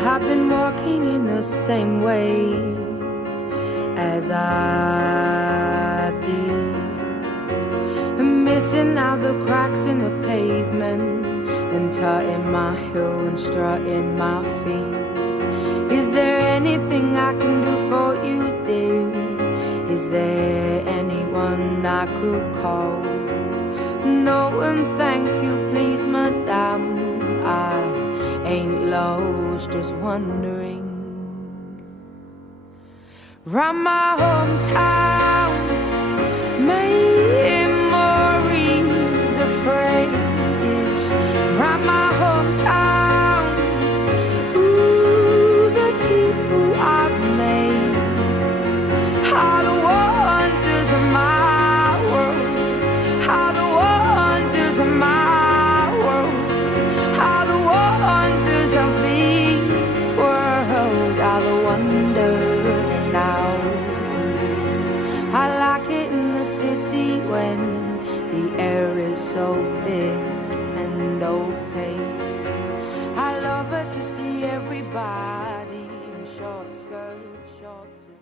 I've been walking in the same way as I did, and missing out the cracks in the pavement, and tutting my heel and strutting my feet. Is there anything I can do for you, dear? Is there anyone I could call? No, and thank you, please, madame. I ain't lost, just wondering. Round my hometown, memories of phrase. Round my hometown, ooh, the people I've made are the wonders of my world, are the wonders of my world, are the wonders of this world, are the wonders. And now I like it in the city when the air is so thick and opaque. I love it to see everybody in short skirts, shorts and